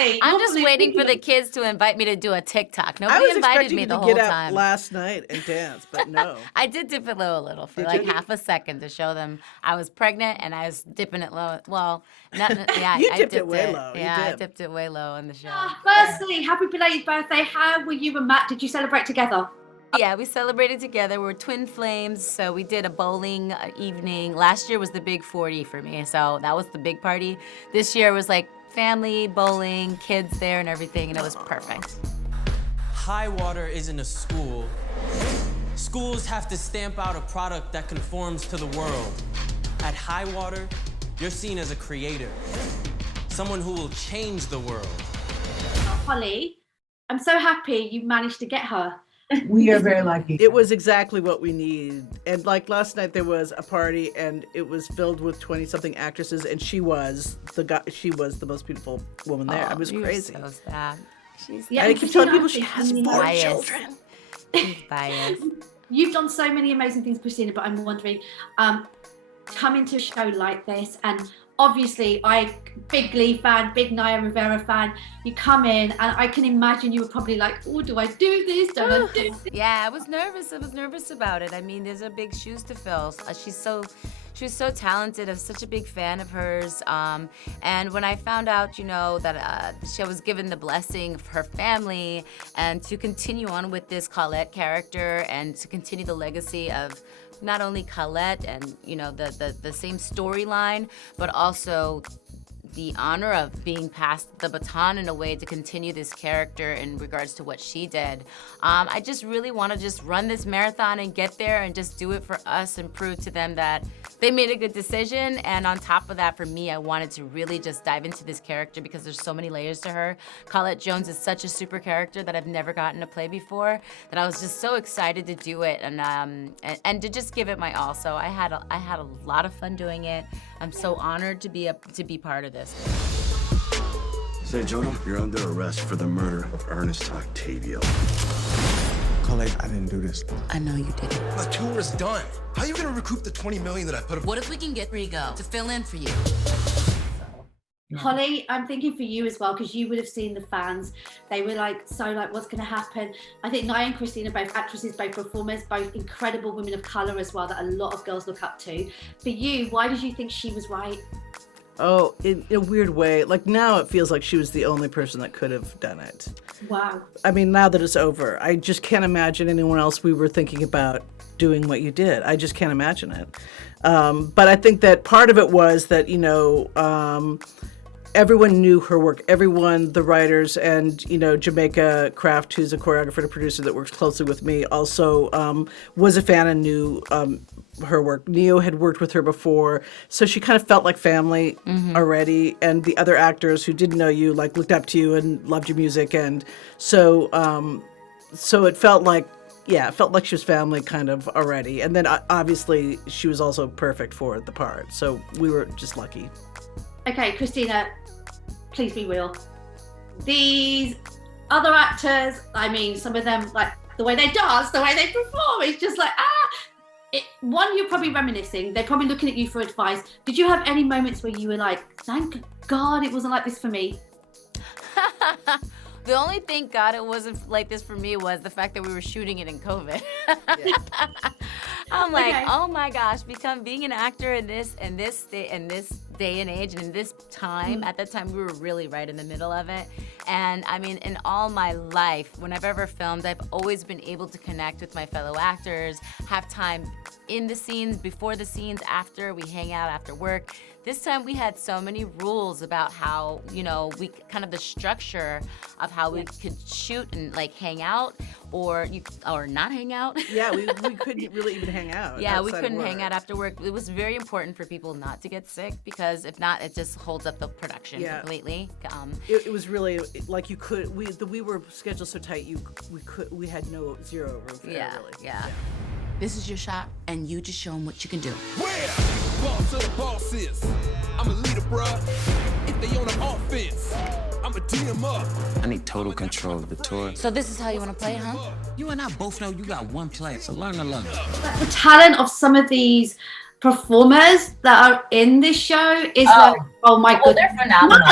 Odalie. I'm just waiting for the kids to invite me to do a TikTok. I Nobody was invited expecting me you the to whole get up time. last night and dance, but no. I did dip it low a little for Did like you? half a second to show them I was pregnant and I was dipping it low. Well, yeah, You I dipped dipped it way low. You Yeah, I did. dipped it way low in the show. Firstly, happy belated birthday. How were you and Matt? Did you celebrate together? Yeah, we celebrated together. We're twin flames, so we did a bowling evening. Last year was the big 40 for me, so that was the big party. This year was like family, bowling, kids there and everything, and it was perfect. High water isn't a school. Schools have to stamp out a product that conforms to the world. At High Water, you're seen as a creator, someone who will change the world. Holly, I'm so happy you managed to get her. We are very lucky. It was exactly what we needed. And like last night there was a party and it was filled with 20-something actresses and she was the most beautiful woman there. It was crazy. So sad. I keep telling people she has 4 children. She's biased. You've done so many amazing things, Christina, but I'm wondering, coming to a show like this, and obviously big Glee fan, big Naya Rivera fan, you come in and I can imagine you were probably like, oh, do I do this? Don't I do this? Yeah, I was nervous. I was nervous about it. I mean, there's a big shoes to fill. She was so talented. I was such a big fan of hers. And when I found out, that she was given the blessing of her family and to continue on with this Collette character and to continue the legacy of not only Collette and, the same storyline, but also the honor of being passed the baton in a way to continue this character in regards to what she did. I just really want to just run this marathon and get there and just do it for us and prove to them that they made a good decision. And on top of that, for me, I wanted to really just dive into this character because there's so many layers to her. Collette Jones is such a super character that I've never gotten to play before that I was just so excited to do it and to just give it my all. So I had a lot of fun doing it. I'm so honored to be part of this. Sage Odom, you're under arrest for the murder of Ernest Octavio. Collette, I didn't do this. I know you did it. The tour is done. How are you gonna recoup the 20 million that I put up? What if we can get Rigo to fill in for you? Holly, I'm thinking for you as well, because you would have seen the fans. They were so what's going to happen? I think Naya and Christina, both actresses, both performers, both incredible women of color as well, that a lot of girls look up to. For you, why did you think she was right? Oh, in a weird way. Like now it feels like she was the only person that could have done it. Wow. I mean, now that it's over, I just can't imagine anyone else we were thinking about doing what you did. I just can't imagine it. But I think that part of it was that, everyone knew her work. Everyone, the writers, and Jamaica Kraft, who's a choreographer and a producer that works closely with me, also was a fan and knew her work. Neo had worked with her before, so she kind of felt like family already. And the other actors who didn't know you looked up to you and loved your music, and so it felt like. Yeah, it felt like she was family kind of already. And then obviously she was also perfect for the part. So we were just lucky. Okay, Christina, please be real. These other actors, I mean, some of them, the way they dance, the way they perform, it's just one, you're probably reminiscing. They're probably looking at you for advice. Did you have any moments where you were like, thank God it wasn't like this for me? The only thank God it wasn't like this for me was the fact that we were shooting it in COVID. Yeah. I'm like, okay. Oh my gosh, being an actor in this day and age and in this time, at that time we were really right in the middle of it. And I mean, in all my life, when I've ever filmed, I've always been able to connect with my fellow actors, have time in the scenes, before the scenes, after, we hang out after work. This time we had so many rules about how, we kind of the structure of how we could shoot and hang out or not hang out. Yeah, we couldn't really even hang out. Yeah, we couldn't hang out after work. It was very important for people not to get sick because if not, it just holds up the production completely. It was really we were scheduled so tight. We had zero room for yeah, really. Yeah. This is your shot, and you just show them what you can do. Where? Boss of the bosses. I'm a leader, bruh. If they on the offense, I'ma tee them up. I need total control of the tour. So this is how you want to play it, huh? You and I both know you got one play, so learn to love it. The talent of some of these performers that are in this show is oh my goodness. They're phenomenal.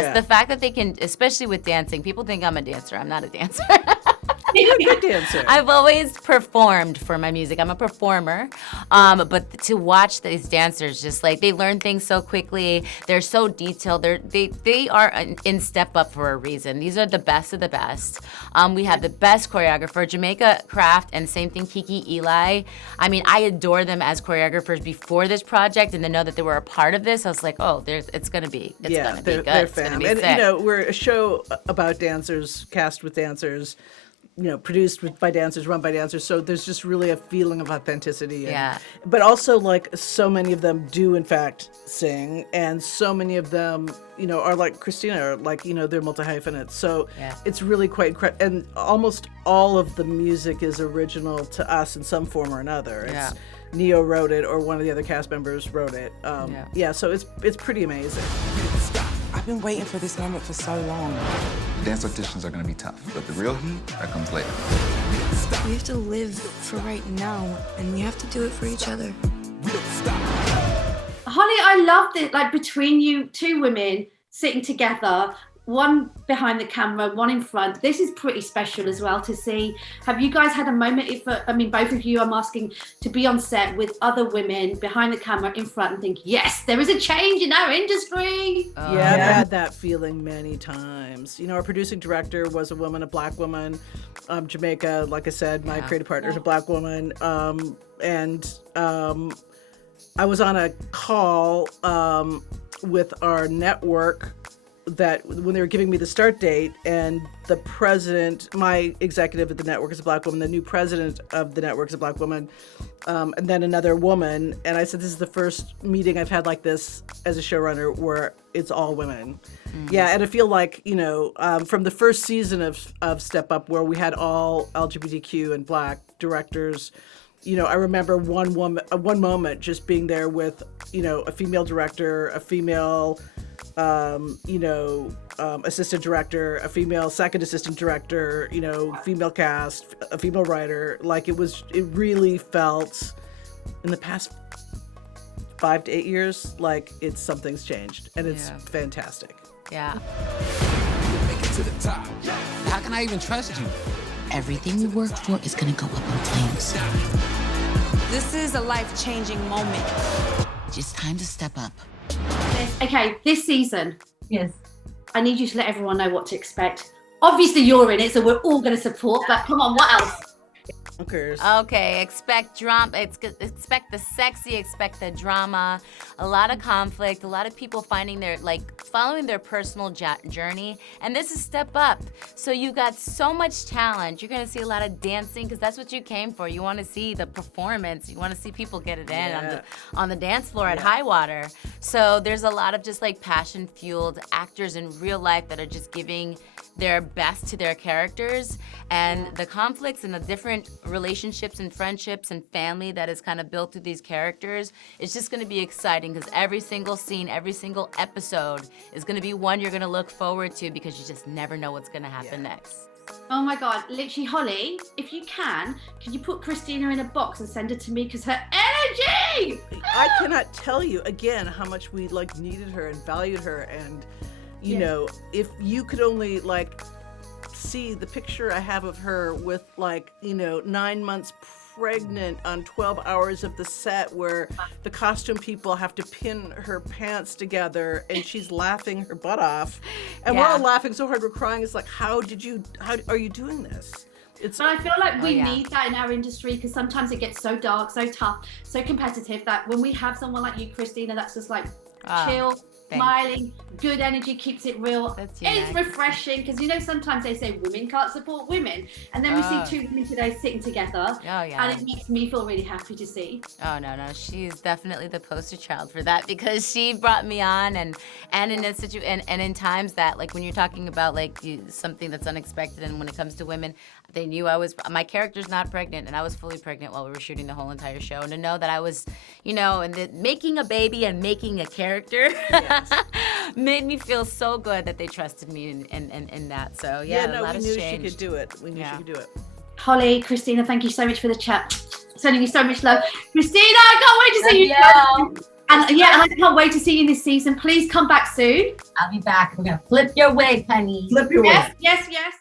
Yeah. The fact that they can, especially with dancing, people think I'm a dancer. I'm not a dancer. You're a good dancer. I've always performed for my music. I'm a performer. But to watch these dancers, just like they learn things so quickly. They're so detailed. They are in Step Up for a reason. These are the best of the best. We have the best choreographer, Jamaica Craft, and same thing, Kiki Eli. I mean, I adore them as choreographers before this project, and to know that they were a part of this, I was like, oh, it's gonna be good. They're It's gonna fam. be And sick. we're a show about dancers, cast with dancers, produced by dancers, run by dancers. So there's just really a feeling of authenticity. But also, like, so many of them do in fact sing, and so many of them, are like Christina, or like, they're multi-hyphenates. So it's really quite incredible. And almost all of the music is original to us in some form or another. Neo wrote it, or one of the other cast members wrote it. So it's pretty amazing. I've been waiting for this moment for so long. Dance auditions are gonna be tough, but the real heat, that comes later. We have to live for right now, and we have to do it for each other. Holly, I loved it. Like, between you two women sitting together, one behind the camera, one in front. This is pretty special as well to see. Have you guys had a moment, both of you, I'm asking, to be on set with other women behind the camera, in front, and think, yes, there is a change in our industry? I've had that feeling many times. Our producing director was a woman, a Black woman. Jamaica, like I said, my creative partner is a Black woman. And I was on a call with our network that when they were giving me the start date, and the president, my executive at the network is a Black woman, the new president of the network is a Black woman, and then another woman. And I said, this is the first meeting I've had like this as a showrunner where it's all women. Yeah, and I feel like, from the first season of Step Up, where we had all LGBTQ and Black directors, I remember one moment just being there with, a female director, a female assistant director, a female second assistant director, female cast, a female writer. Like, it really felt in the past 5 to 8 years, like something's changed, and it's fantastic. Yeah. Make it to the top. How can I even trust you? Everything you work for is gonna go up in flames. This is a life-changing moment. Just time to step up. Okay, this season. Yes. I need you to let everyone know what to expect. Obviously, you're in it, so we're all going to support, but come on, what else? Okay, expect drama, expect the sexy, expect the drama, a lot of conflict, a lot of people following their personal journey, and this is Step Up. So you got so much talent. You're gonna see a lot of dancing, because that's what you came for. You wanna see the performance. You wanna see people get it in on the dance floor at High Water. So there's a lot of just like passion-fueled actors in real life that are just giving their best to their characters, and the conflicts and the different relationships and friendships and family that is kind of built through these characters. It's just gonna be exciting, because every single scene, every single episode is gonna be one you're gonna look forward to, because you just never know what's gonna happen next. Oh my God, literally, Holly, if you can you put Christina in a box and send it to me, because her energy! I cannot tell you again how much we needed her and valued her, and if you could only see the picture I have of her with 9 months pregnant on 12 hours of the set, where the costume people have to pin her pants together and she's laughing her butt off, and we're all laughing so hard we're crying. It's like, how are you doing this? But I feel like we need that in our industry, because sometimes it gets so dark, so tough, so competitive, that when we have someone like you, Christina, that's just chill, smiling, good energy, keeps it real. It's refreshing, because sometimes they say women can't support women, and then we see two women today sitting together, and it makes me feel really happy to see. Oh no, she's definitely the poster child for that, because she brought me on, and in a and in times that, when you're talking about something that's unexpected, and when it comes to women, they knew my character's not pregnant, and I was fully pregnant while we were shooting the whole entire show, and to know that I was, and making a baby and making a character made me feel so good that they trusted me in that. So a lot has changed. We knew she could do it. She could do it. Holly, Christina, thank you so much for the chat. Sending you so much love. Christina, I can't wait to see you. And yeah, and I can't wait to see you this season. Please come back soon. I'll be back. We're gonna flip your wig, honey. Flip your Yes, wig. yes, yes.